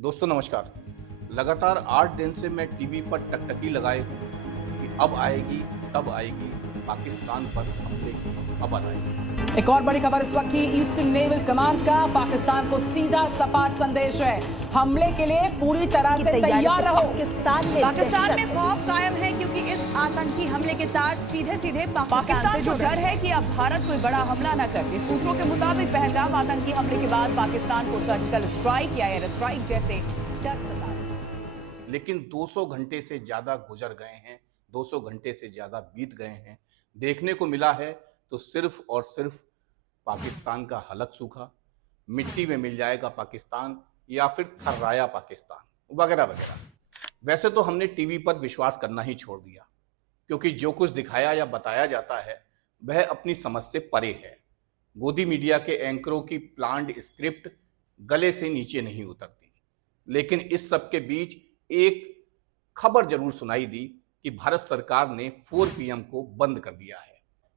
दोस्तों नमस्कार। लगातार 8 दिन से मैं टीवी पर टकटकी लगाए हूँ कि अब आएगी तब आएगी पाकिस्तान पर हमले की खबर आएगी। एक और बड़ी खबर इस वक्त की ईस्टर्न नेवल कमांड का पाकिस्तान को सीधा सपाट संदेश है, हमले के लिए पूरी तरह से तैयार रहो। पाकिस्तान में खौफ कायम है क्योंकि इस आतंकी हमले के तार सीधे सीधे पाकिस्तान को डर है कि अब भारत कोई बड़ा हमला न कर दे। सूत्रों के मुताबिक पहलगाम आतंकी हमले के बाद पाकिस्तान को सर्जिकल स्ट्राइक या एयर स्ट्राइक जैसे डर सता है। लेकिन 200 घंटे से ज्यादा गुजर गए हैं, 200 घंटे से ज्यादा बीत गए हैं। देखने को मिला है तो सिर्फ और सिर्फ पाकिस्तान का हलक सूखा, मिट्टी में मिल जाएगा पाकिस्तान या फिर थर्राया पाकिस्तान वगैरह वगैरह। वैसे तो हमने टीवी पर विश्वास करना ही छोड़ दिया, क्योंकि जो कुछ दिखाया या बताया जाता है वह अपनी समझ से परे है। गोदी मीडिया के एंकरों की प्लान्ड स्क्रिप्ट गले से नीचे नहीं उतरती। लेकिन इस सब के बीच एक खबर जरूर सुनाई दी कि भारत सरकार ने 4 PM को बंद कर दिया है।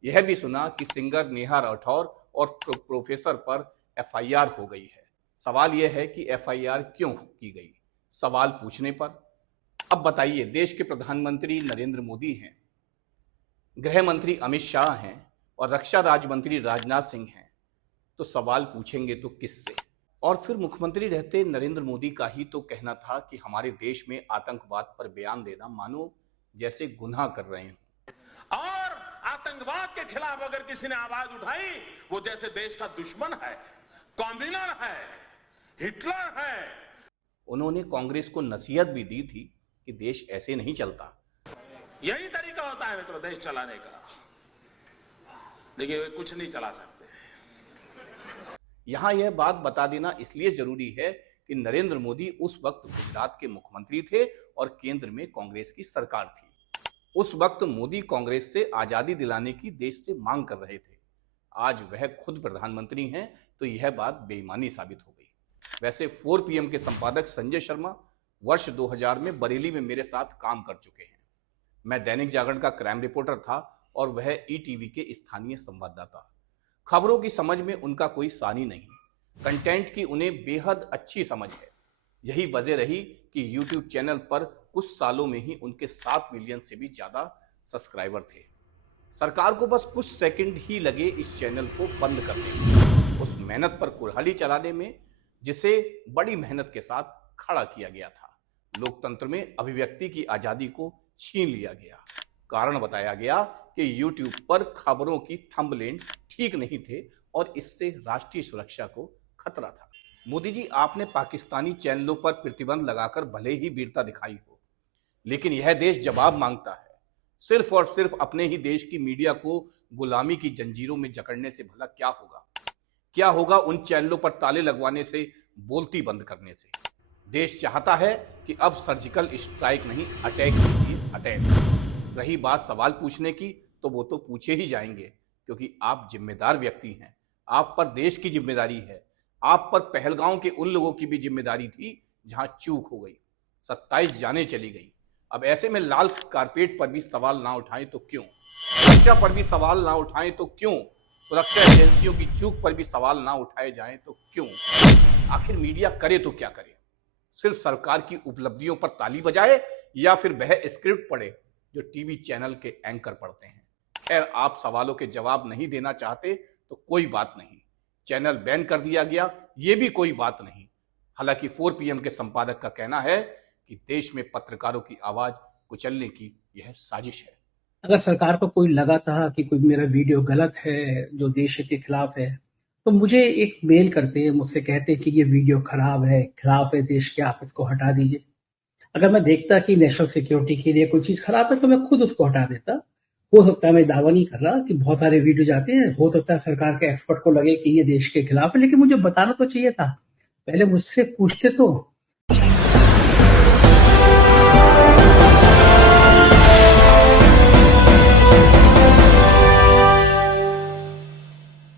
यह भी सुना कि सिंगर नेहा राठौर और प्रोफेसर पर FIR हो गई है। सवाल यह है कि FIR क्यों की गई? सवाल पूछने पर अब बताइए, देश के प्रधानमंत्री नरेंद्र मोदी हैं, गृह मंत्री अमित शाह हैं और रक्षा राज्य मंत्री राजनाथ सिंह हैं, तो सवाल पूछेंगे तो किससे? और फिर मुख्यमंत्री रहते नरेंद्र मोदी का ही तो कहना था कि हमारे देश में आतंकवाद पर बयान देना मानो जैसे गुनाह कर रहे हो। और आतंकवाद के खिलाफ अगर किसी ने आवाज उठाई, वो जैसे देश का दुश्मन है, कॉम्युनल है, हिटलर है। उन्होंने कांग्रेस को नसीहत भी दी थी कि देश ऐसे नहीं चलता। यही तरीका होता है मित्रों देश चलाने का, लेकिन वे कुछ नहीं चला सकते। यहां यह बात बता देना इसलिए जरूरी है कि नरेंद्र मोदी उस वक्त गुजरात के मुख्यमंत्री थे और केंद्र में कांग्रेस की सरकार थी। उस वक्त मोदी कांग्रेस से आजादी दिलाने की देश से मांग कर रहे थे। आज वह खुद प्रधानमंत्री हैं तो यह बात बेईमानी साबित हो गई। वैसे 4 PM के संपादक संजय शर्मा वर्ष 2000 में बरेली में मेरे साथ काम कर चुके हैं। मैं दैनिक जागरण का क्राइम रिपोर्टर था और वह ETV के स्थानीय संवाददाता। खबरों की समझ में उनका कोई सानी नहीं, कंटेंट की उन्हें बेहद अच्छी समझ है। यही वजह रही कि YouTube चैनल पर कुछ सालों में ही उनके 7 मिलियन से भी ज्यादा सब्सक्राइबर थे। सरकार को बस कुछ सेकंड ही लगे इस चैनल को बंद करने में, उस मेहनत पर कुल्हाड़ी चलाने में जिसे बड़ी मेहनत के साथ खड़ा किया गया था। लोकतंत्र में अभिव्यक्ति की आजादी को छीन लिया गया। कारण बताया गया कि YouTube पर खबरों की थंबनेल ठीक नहीं थे और इससे राष्ट्रीय सुरक्षा को खतरा था। मोदी जी, आपने पाकिस्तानी चैनलों पर प्रतिबंध लगाकर भले ही वीरता दिखाई हो, लेकिन यह देश जवाब मांगता है। सिर्फ और सिर्फ अपने ही देश की मीडिया को गुलामी की जंजीरों में जकड़ने से भला क्या होगा? क्या होगा उन चैनलों पर ताले लगवाने से, बोलती बंद करने से? देश चाहता है कि अब सर्जिकल स्ट्राइक नहीं, अटैक कीजिए, अटैक। रही बात सवाल पूछने की, तो वो तो पूछे ही जाएंगे, क्योंकि आप जिम्मेदार व्यक्ति हैं। आप पर देश की जिम्मेदारी है। आप पर पहलगांव के उन लोगों की भी जिम्मेदारी थी जहां चूक हो गई, 27 जानें चली गई। अब ऐसे में लाल कारपेट पर भी सवाल ना उठाएं तो क्यों? सुरक्षा पर भी सवाल ना उठाएं तो क्यों? सुरक्षा एजेंसियों की चूक पर भी सवाल ना उठाए जाएं तो क्यों? आखिर मीडिया करे तो क्या करे? सिर्फ सरकार की उपलब्धियों पर ताली बजाए या फिर वह स्क्रिप्ट पढ़े जो टीवी चैनल के एंकर पढ़ते हैं? खैर, आप सवालों के जवाब नहीं देना चाहते तो कोई बात नहीं, चैनल बैन कर दिया गया, ये भी कोई बात नहीं। हालांकि 4 PM के संपादक का कहना है कि देश में पत्रकारों की आवाज कुचलने की यह साजिश है। अगर सरकार को कोई लगा था कि कोई मेरा वीडियो गलत है, जो देश के खिलाफ है, तो मुझे एक मेल करते, मुझसे कहते कि ये वीडियो खराब है, खिलाफ है देश के, आप इसको हटा दीजिए। अगर मैं देखता कि नेशनल सिक्योरिटी के लिए कोई चीज खराब है तो मैं खुद उसको हटा देता। हो सकता है, मैं दावा नहीं कर रहा कि बहुत सारे वीडियो जाते हैं, हो सकता है सरकार के एक्सपर्ट को लगे कि ये देश के खिलाफ है, लेकिन मुझे बताना तो चाहिए था। पहले मुझसे पूछते तो